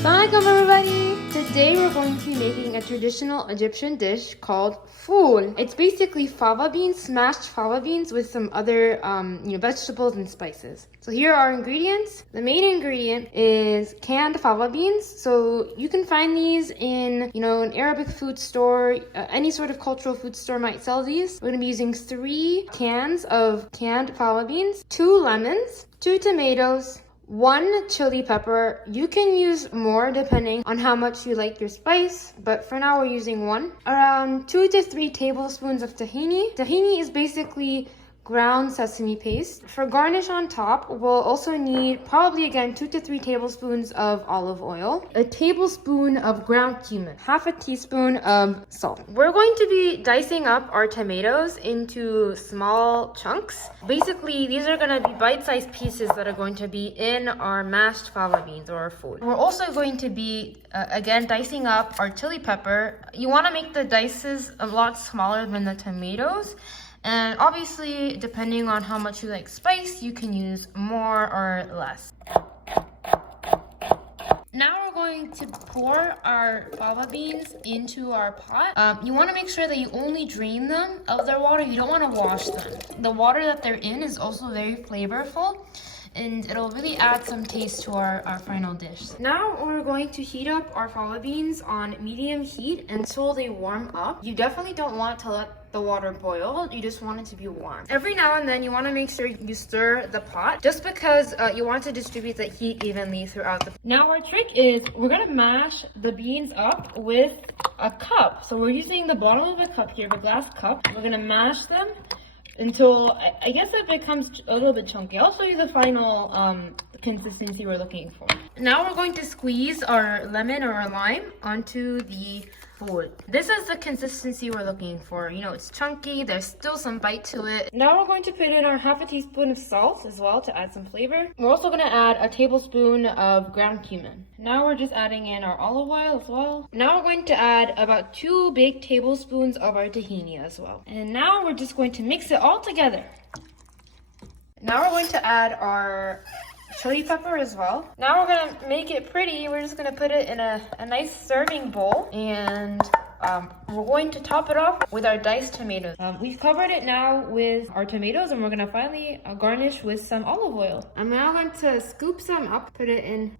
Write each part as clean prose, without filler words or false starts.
Assalamualaikum everybody! Today we're going to be making a traditional Egyptian dish called ful. It's basically fava beans, smashed fava beans with some other vegetables and spices. So here are our ingredients. The main ingredient is canned fava beans. So you can find these in an Arabic food store, any sort of cultural food store might sell these. We're going to be using 3 cans of canned fava beans, 2 lemons, 2 tomatoes, 1 chili pepper. You can use more depending on how much you like your spice, but for now we're using 1. Around 2 to 3 tablespoons of tahini. Tahini is basically ground sesame paste. For garnish on top, we'll also need probably again 2 to 3 tablespoons of olive oil, a tablespoon of ground cumin, half a teaspoon of salt. We're going to be dicing up our tomatoes into small chunks. Basically, these are going to be bite-sized pieces that are going to be in our mashed fava beans or our food. We're also going to be again dicing up our chili pepper. You want to make the dices a lot smaller than the tomatoes. And obviously, depending on how much you like spice, you can use more or less. Now we're going to pour our fava beans into our pot. You want to make sure that you only drain them of their water. You don't want to wash them. The water that they're in is also very flavorful, and it'll really add some taste to our final dish. Now we're going to heat up our fava beans on medium heat until they warm up. You definitely don't want to let the water boil, you just want it to be warm. Every now and then you want to make sure you stir the pot just because you want to distribute the heat evenly throughout the. Now our trick is we're going to mash the beans up with a cup. So we're using the bottom of a cup here, the glass cup. We're going to mash them until I guess it becomes a little bit chunky. I'll show you the final consistency we're looking for. Now we're going to squeeze our lemon or our lime onto the food. This is the consistency we're looking for. It's chunky, there's still some bite to it. Now we're going to put in our half a teaspoon of salt as well to add some flavor. We're also going to add a tablespoon of ground cumin. Now we're just adding in our olive oil as well. Now we're going to add about 2 big tablespoons of our tahini as well. And now we're just going to mix it all together. Now we're going to add our chili pepper as well. Now we're gonna make it pretty. We're just gonna put it in a nice serving bowl, and we're going to top it off with our diced tomatoes. We've covered it now with our tomatoes, and we're gonna finally garnish with some olive oil. I'm now going to scoop some up, put it in,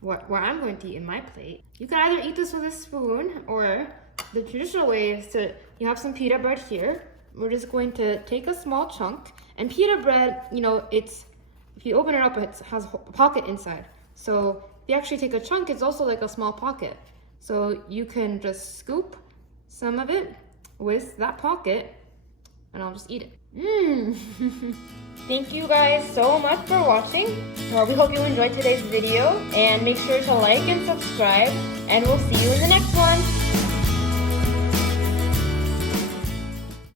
what I'm going to eat in my plate. You can either eat this with a spoon, or the traditional way is you have some pita bread here. We're just going to take a small chunk, and pita bread, if you open it up, it has a pocket inside. So if you actually take a chunk, it's also like a small pocket. So you can just scoop some of it with that pocket, and I'll just eat it. Thank you guys so much for watching. We hope you enjoyed today's video, and make sure to like and subscribe, and we'll see you in the next one.